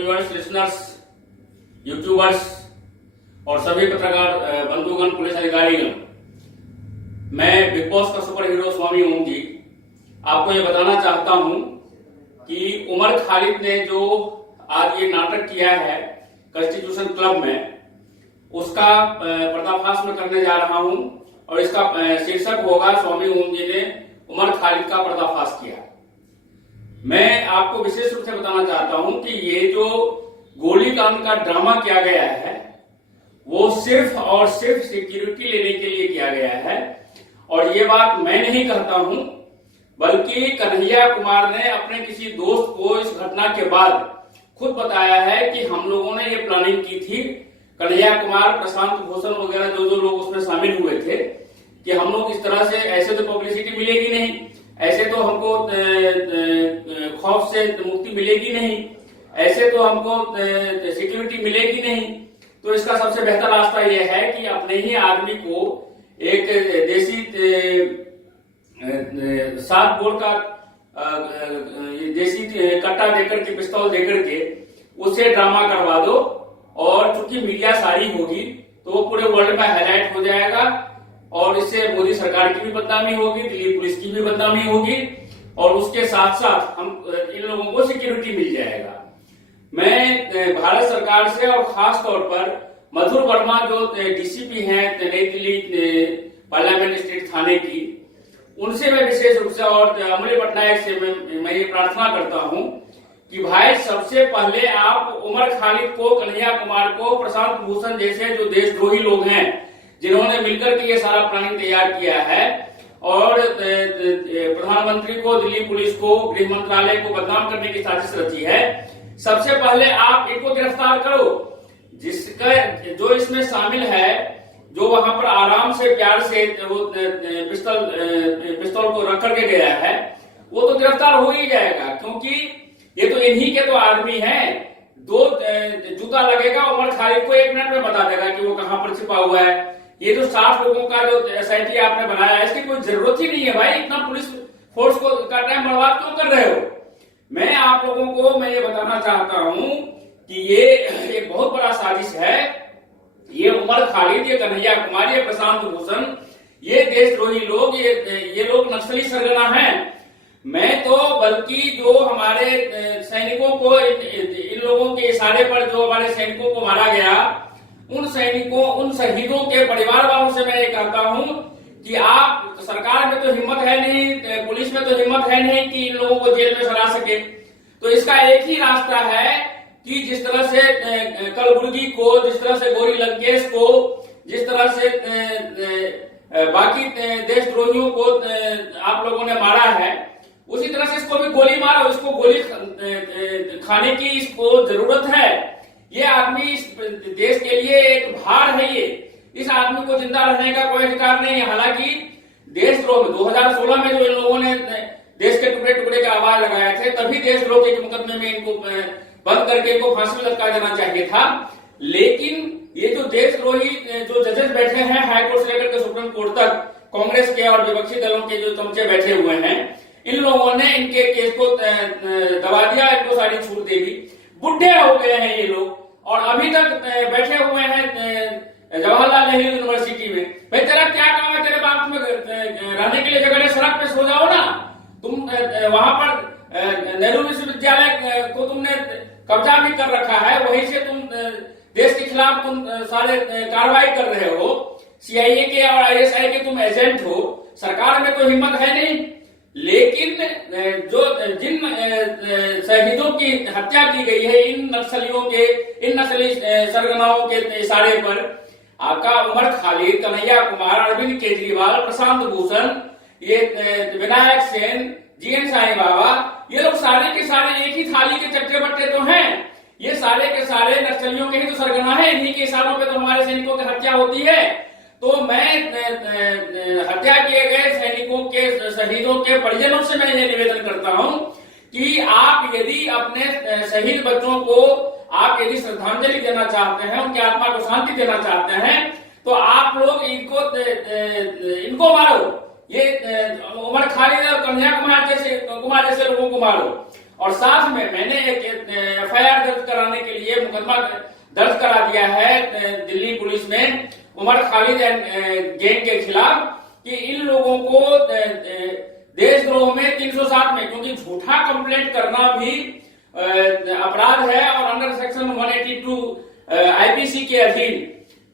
Viewers, listeners, YouTubers और सभी पत्रकार बंधुगण, पुलिस अधिकारीगण, मैं बिग बॉस का सुपर हीरो स्वामी ओम जी आपको ये बताना चाहता हूं कि उमर खालिद ने जो आज ये नाटक किया है कॉन्स्टिट्यूशन क्लब में, उसका पर्दाफाश में करने जा रहा हूं और इसका शीर्षक होगा स्वामी ओम जी ने उमर खालिद का पर्दाफाश किया। मैं आपको विशेष रूप से बताना चाहता हूं कि ये जो गोलीकांड का ड्रामा किया गया है वो सिर्फ और सिर्फ सिक्योरिटी लेने के लिए किया गया है। और ये बात मैं नहीं कहता हूं, बल्कि कन्हैया कुमार ने अपने किसी दोस्त को इस घटना के बाद खुद बताया है कि हम लोगों ने ये प्लानिंग की थी। कन्हैया कुमार, प्रशांत भूषण वगैरह जो लोग उसमें शामिल हुए थे कि हम लोग इस तरह से, ऐसे तो पब्लिसिटी मिलेगी नहीं, ऐसे तो हमको खौफ से मुक्ति मिलेगी नहीं, ऐसे तो हमको सिक्योरिटी मिलेगी नहीं। तो इसका सबसे बेहतर रास्ता यह है कि अपने ही आदमी को एक देसी 7 बोर का देसी कट्टा देकर के, पिस्तौल देकर के उससे ड्रामा करवा दो। और चूंकि मीडिया सारी होगी तो वो पूरे वर्ल्ड में हाईलाइट हो जाएगा और इससे मोदी सरकार की भी बदनामी होगी, दिल्ली पुलिस की भी बदनामी होगी और उसके साथ साथ हम इन लोगों को सिक्योरिटी मिल जाएगा। मैं भारत सरकार से और खास तौर पर मधुर वर्मा जो डीसीपी हैं नई दिल्ली पार्लियामेंट स्टेट थाने की, उनसे मैं विशेष रूप से और अमूल्य पटनायक से मैं ये प्रार्थना करता हूं कि भाई सबसे पहले आप उमर खालिद को, कन्हैया कुमार को, प्रशांत भूषण जैसे जो देशद्रोही लोग हैं जिन्होंने मिलकर के ये सारा प्लानिंग तैयार किया है और प्रधानमंत्री को, दिल्ली पुलिस को, गृह मंत्रालय को बदनाम करने की साजिश रची है, सबसे पहले आप इनको गिरफ्तार करो। जिसका जो इसमें शामिल है, जो वहां पर आराम से प्यार से वो पिस्तौल को रख करके गया है, वो तो गिरफ्तार हो ही जाएगा, क्योंकि ये तो इन्हीं के तो आदमी हैं। 2 जूता लगेगा उमर खालिद को, 1 मिनट में बता देगा कि वो कहां पर छिपा हुआ है। ये जो 60 लोगों का जो एसआईटी आपने बनाया है, इसकी कोई जरूरत ही नहीं है भाई। इतना पुलिस फोर्स को का टाइम बर्बाद क्यों कर रहे हो? मैं आप लोगों को मैं ये बताना चाहता हूं कि ये एक बहुत बड़ा साजिश है। ये उमर खालिद, ये कन्हैया कुमार, ये प्रशांत भूषण, ये देशद्रोही लोग, ये लोग नक्सली सरगना हैं। मैं तो बल्कि जो हमारे सैनिकों को, इन लोगों के इशारे पर जो हमारे सैनिकों को मारा गया, उन सैनिकों, उन शहीदों के परिवार वालों से मैं ये कहता हूं कि आप, सरकार में तो हिम्मत है नहीं, पुलिस में तो हिम्मत है नहीं कि इन लोगों को जेल में सजा सके। तो इसका एक ही रास्ता है कि जिस तरह से कलबुर्गी को, जिस तरह से गौरी लंकेश को, जिस तरह से बाकी देशद्रोहियों को आप लोगों ने मारा है, उसी तरह से इसको भी गोली मारो। इसको गोली खाने की इसको जरूरत है। ये आदमी इस देश के लिए एक भार है। ये इस आदमी को जिंदा रहने का कोई अधिकार नहीं है। हालांकि देशद्रोह में 2016 में जो इन लोगों ने देश के टुकड़े टुकड़े का आवाज लगाए थे, तभी देशद्रोह के मुकदमे में इनको बंद करके इनको फांसी में लटका देना चाहिए था। लेकिन ये जो देशद्रोही जो जजेस बैठे हैं हाईकोर्ट से लेकर के सुप्रीम कोर्ट तक, कांग्रेस के और विपक्षी दलों के जो चमचे बैठे हुए हैं, इन लोगों ने इनके केस को दबा दिया, इनको सारी छूट दे दी। बुढ़े हो गए हैं ये लोग और अभी तक बैठे हुए हैं जवाहरलाल नेहरू यूनिवर्सिटी में। भाई तेरा क्या काम है? तेरे बाप में रहने के लिए जगह है, सड़क पे सो जाओ ना। तुम वहां पर नेहरू विश्वविद्यालय को तुमने कब्जा भी कर रखा है, वहीं से तुम देश के खिलाफ तुम सारे कार्रवाई कर रहे हो। सीआईए के और आईएसआई के तुम एजेंट हो। सरकार में तो हिम्मत है नहीं। लेकिन जो जिन शहीदों की हत्या की गई है, इन नक्सलियों के, इन नक्सली सरगनाओं के इशारे पर, आपका उमर खालिद, कन्हैया कुमार, अरविंद केजरीवाल, प्रशांत भूषण, ये विनायक सेन, जीएन साई बाबा, ये लोग सारे के सारे एक ही थाली के चट्टे बट्टे तो हैं। ये सारे के सारे नक्सलियों के ही तो सरगना है। इन्हीं के इशारों पे तो हमारे सैनिकों की हत्या होती है। तो मैं हत्या किए गए सैनिकों के, शहीदों के परिजनों से मैं ये निवेदन करता हूं कि आप यदि अपने शहीद बच्चों को आप यदि श्रद्धांजलि देना चाहते हैं, उनकी आत्मा को शांति देना चाहते हैं, तो आप लोग इनको मारो। ये उमर खालिद और कन्हैया कुमार जैसे लोगों को मारो। और साथ में मैंने एक एफआईआर दर्ज दर्ज कराने के लिए मुकदमा दर्ज करा दिया है दिल्ली पुलिस ने उमर खालिद गैंग के खिलाफ कि इन लोगों को देशद्रोह में 307 में, क्योंकि झूठा कंप्लेंट करना भी अपराध है और अंडर सेक्शन 182 आईपीसी के अधीन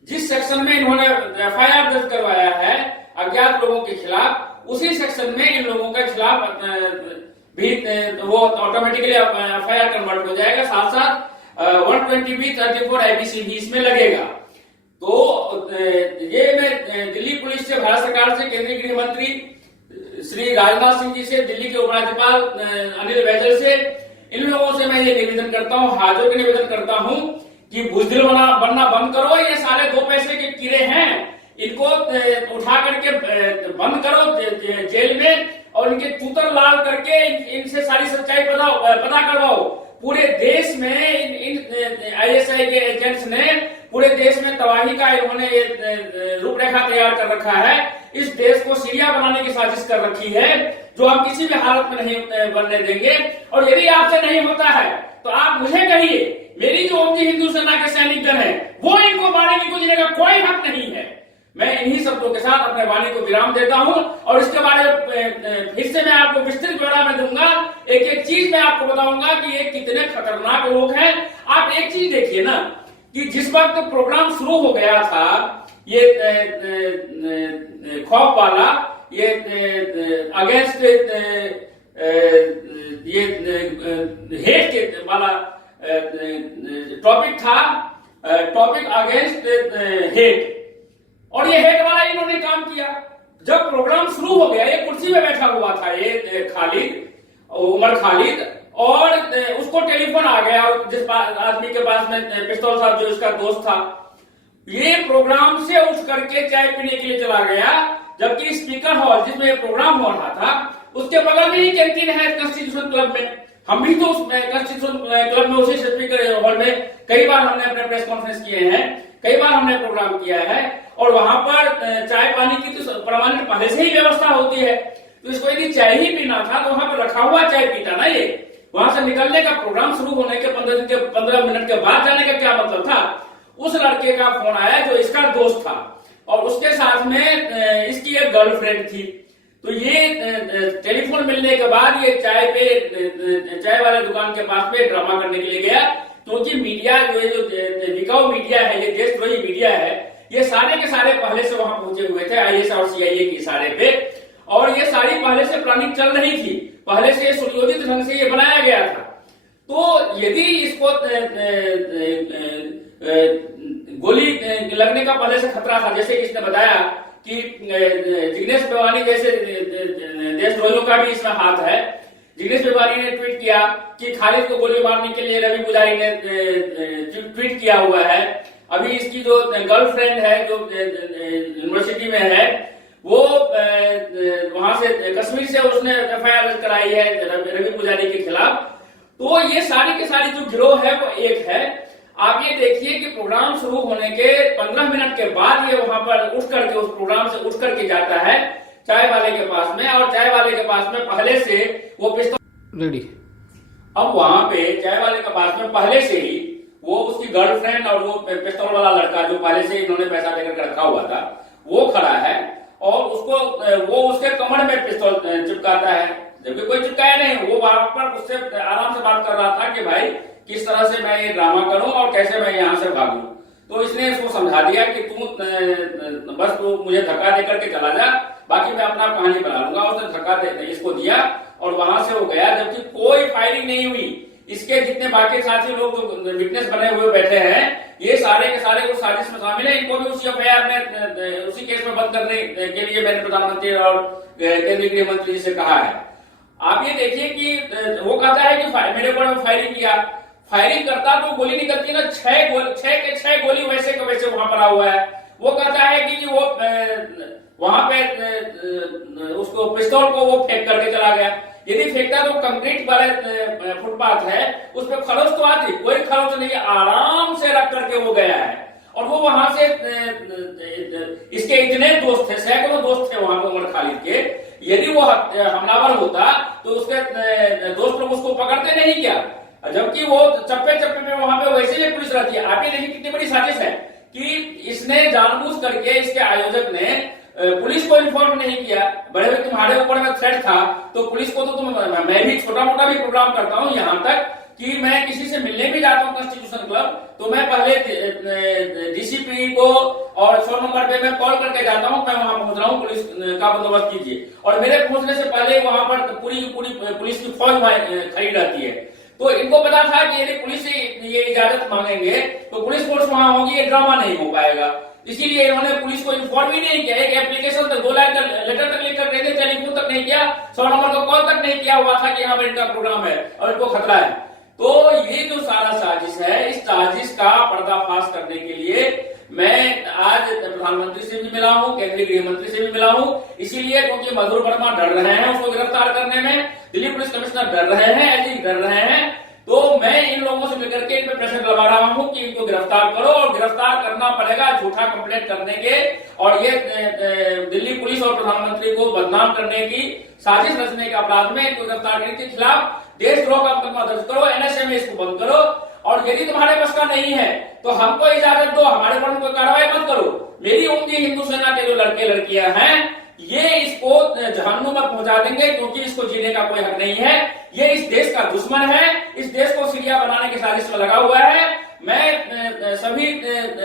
जिस सेक्शन में इन्होंने एफआईआर दर्ज करवाया है अज्ञात लोगों के खिलाफ, उसी सेक्शन में इन लोगों के खिलाफ भी वो ऑटोमेटिकली एफआईआर कन्वर्ट हो जाएगा, साथ साथ 120B 34 आईपीसी भी इसमें लगेगा। तो ये मैं दिल्ली पुलिस से, भारत सरकार से, केंद्रीय गृह मंत्री श्री राजनाथ सिंह जी से, दिल्ली के उपराज्यपाल अनिल बैजल से, इन लोगों से मैं ये निवेदन करता हूँ, हाथों के निवेदन करता हूँ कि बुजदिल बनना बंद करो। ये सारे 2 पैसे के कीड़े हैं, इनको उठा करके बंद करो जेल में और इनके चूतर लाल करके इनसे सारी सच्चाई पता करवाओ। पूरे देश में इन आईएसआई के एजेंट्स ने पूरे देश में तबाही का इन्होंने रूपरेखा तैयार कर रखा है। इस देश को सीरिया बनाने की साजिश कर रखी है, जो हम किसी भी हालत में नहीं बनने देंगे। और यदि आपसे नहीं होता है तो आप मुझे कहिए, मेरी जो ओमजी हिंदू सेना के सैनिक दल है वो इनको मारेंगे, गुजरने का कोई हक नहीं है। मैं इन्हीं शब्दों के साथ अपने वाणी को विराम देता हूं और इसके बारे में फिर से मैं आपको विस्तृत ब्यौरा में दूंगा। एक एक चीज मैं आपको बताऊंगा कि ये कितने खतरनाक लोग हैं। आप एक चीज देखिए ना कि जिस वक्त प्रोग्राम शुरू हो गया था ये खौफ वाला, ये अगेंस्ट ये हेट के वाला टॉपिक था, टॉपिक अगेंस्ट हेट, और ये हेट वाला इन्होंने काम किया। जब प्रोग्राम शुरू हो गया, ये कुर्सी में बैठा हुआ था ये उमर खालिद, और उसको टेलीफोन आ गया जिस आदमी के पास में पिस्तौल था, जो इसका दोस्त था। ये प्रोग्राम से उठ करके चाय पीने के लिए चला गया, जबकि स्पीकर हॉल जिसमें प्रोग्राम हो रहा था उसके बगल में ही कैंटीन है कॉन्स्टिट्यूशन क्लब में। हम भी तो कॉन्स्टिट्यूशन क्लब में, उसी स्पीकर हॉल में कई बार हमने अपने प्रेस कॉन्फ्रेंस किए हैं, कई बार हमने प्रोग्राम किया है, और वहां पर चाय पानी की तो परमानेंट पहले से ही व्यवस्था होती है। तो इसको यदि चाय ही पीना था तो वहां पर रखा हुआ चाय पीता ना। ये वहां से निकलने का, प्रोग्राम शुरू होने के 15 मिनट के बाद जाने का क्या मतलब था। उस लड़के का फोन आया जो इसका दोस्त था, और उसके साथ में इसकी एक गर्लफ्रेंड थी। तो ये टेलीफोन मिलने के बाद ये चाय वाले दुकान के पास में ड्रामा करने के लिए गया, क्योंकि मीडिया जो बिकाऊ मीडिया है, ये देशद्रोही मीडिया है, ये सारे के सारे पहले से वहां पहुंचे हुए थे आईएस और सीआईए के इशारे पे, और ये सारी पहले से प्लानिंग चल रही थी, पहले से सुनियोजित ढंग से ये बनाया गया था। तो यदि इसको गोली लगने का पहले से खतरा था, जैसे कि इसने बताया कि जिग्नेश मेवानी जैसे देशद्रोहियों का भी इसमें हाथ है। जिग्नेश मेवानी ने ट्वीट किया कि खालिद को गोली मारने के लिए रवि पुजारी ने ट्वीट किया हुआ है। अभी इसकी जो गर्लफ्रेंड है, जो यूनिवर्सिटी में है, वो वहां से कश्मीर से उसने एफआईआर कराई है रवि पुजारी के खिलाफ। तो ये सारी की सारी जो गिरोह है वो एक है। आप ये देखिए कि प्रोग्राम शुरू होने के 15 मिनट के बाद ये वहां पर उठ करके, उस प्रोग्राम से उठ करके जाता है चाय वाले के पास में, और चाय वाले के पास में पहले से वो पिस्तौल रेडी। अब वहां पे चाय वाले के पास में पहले से ही वो उसकी गर्लफ्रेंड और वो पिस्तौल वाला लड़का जो पहले से इन्होंने पैसा देकर रखा हुआ था, वो खड़ा है, और वो उसके कमर में पिस्तौल चिपकाता है, जबकि कोई चिपकाया नहीं। वो वहां पर उससे आराम से बात कर रहा था कि भाई किस तरह से मैं ये ड्रामा करूं और कैसे मैं यहाँ से भागूं। तो इसने इसको समझा दिया कि तू मुझे धक्का दे करके चला जा, बाकी मैं अपना कहानी बना लूंगा। उसने धक्का इसको दिया और वहां से वो गया, जबकि कोई फायरिंग नहीं हुई। इसके जितने बाकी साथी लोग जो विटनेस बने हुए बैठे हैं, ये सारे के सारे उस साजिश में शामिल है। इनको भी उसी एफआईआर में, उसी केस में बंद करने के लिए मैंने प्रधानमंत्री और केंद्रीय गृह मंत्री जी से कहा है। आप ये देखिए कि वो कहता है कि मेरे ऊपर फायरिंग किया, फायरिंग करता तो गोली निकलती ना, 6 गोली वैसे का वैसे वहां पर हुआ है। वो कहता है कि वो वहां पे उसको पिस्तौल को वो फेंक करके चला गया। यदि फेंकता तो कंक्रीट वाले फुटपाथ है, उस पर खरोच तो आती, कोई खरोच नहीं, आराम से रख करके वो गया है। और वो वहां से इसके इतने दोस्त थे, सैकड़ों दोस्त थे वहां पे उमर खालिद के। यदि वो हमलावर होता तो उसके दोस्त लोग उसको पकड़ते नहीं क्या? जबकि वो चप्पे चप्पे में वहां पे वैसे भी पुलिस रहती है। आप ये देखिए कितनी बड़ी साजिश है कि इसने जानबूझ करके, इसके आयोजक ने पुलिस को इन्फॉर्म नहीं किया। बड़े भाई तुम्हारे ऊपर में थ्रेट था तो पुलिस को तो मैं भी छोटा मोटा भी प्रोग्राम करता हूं, यहां तक कि मैं किसी से मिलने भी जाता हूं कॉन्स्टिट्यूशन क्लब, तो मैं पहले डीसीपी को और 100 नंबर पे मैं कॉल करके जाता हूं, मैं वहां पहुंच रहा हूं, पुलिस का बंदोबस्त कीजिए। और मेरे पहुंचने से पहले वहां पर पूरी पुलिस की फौज खड़ी रहती है। तो इनको पता था कि यदि पुलिस से ये इजाजत मांगेंगे तो पुलिस फोर्स वहां होगी, ये ड्रामा नहीं हो पाएगा। इसीलिए इन्होंने पुलिस को इन्फॉर्म ही नहीं किया। एक एप्लीकेशन तक 2 लाइन का लेटर तक लिख कर भेजे, टेलीफोन तक नहीं किया, 100 नंबर का कॉल तक नहीं किया हुआ था कि यहाँ पर इनका प्रोग्राम है और इनको खतरा है। तो ये जो सारा साजिश है, इस साजिश का पर्दाफाश करने के लिए मैं आज प्रधानमंत्री से भी मिला हूं, केंद्रीय गृह मंत्री से भी मिला हूं। इसीलिए क्योंकि मधुर वर्मा डर रहे हैं उसको गिरफ्तार करने में, दिल्ली पुलिस कमिश्नर डर रहे हैं, एसपी डर रहे हैं, तो मैं इन लोगों से मिलकर के इन पे प्रेशर लगा रहा हूं कि इनको गिरफ्तार करो और गिरफ्तार करना पड़ेगा झूठा कंप्लेंट करने के और ये दिल्ली पुलिस और प्रधानमंत्री को बदनाम करने की साजिश रचने के अपराध में इनको गिरफ्तार करने के खिलाफ देशद्रोह का मुकदमा दर्ज करो, एनएसए में इसको बंद करो। और यदि तुम्हारे पास का नहीं है तो हमको इजाजत दो, हमारे पर कोई कार्रवाई मत करो। मेरी उम्मीद हिंदू सेना के जो लड़के लड़कियां हैं ये इसको जहन्नुम में पहुंचा देंगे, क्योंकि इसको जीने का कोई हक नहीं है। ये इस देश का दुश्मन है, इस देश को सीरिया बनाने की साजिश में लगा हुआ है। मैं सभी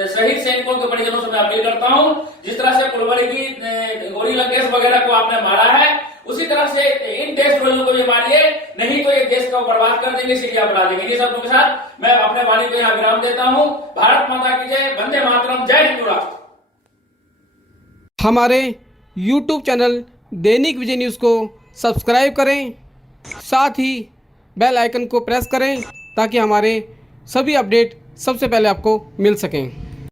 शहीद सैनिकों के परिजनों से मैं अपील करता हूं, जिस तरह से पुलवामा की गौरी लंकेश वगैरह को आपने मारा है, उसी तरह से इन देशद्रोहियों को भी मारिए, नहीं तो ये देश को बर्बाद कर देंगे, सीरिया बना देंगे। ये सब के साथ मैं अपने वाणी को यहाँ विराम देता हूँ। भारत माता की जय, वंदे मातरम, जय हिंदू राष्ट्र। हमारे YouTube चैनल दैनिक विजय न्यूज़ को सब्सक्राइब करें, साथ ही बेल आइकन को प्रेस करें ताकि हमारे सभी अपडेट सबसे पहले आपको मिल सकें।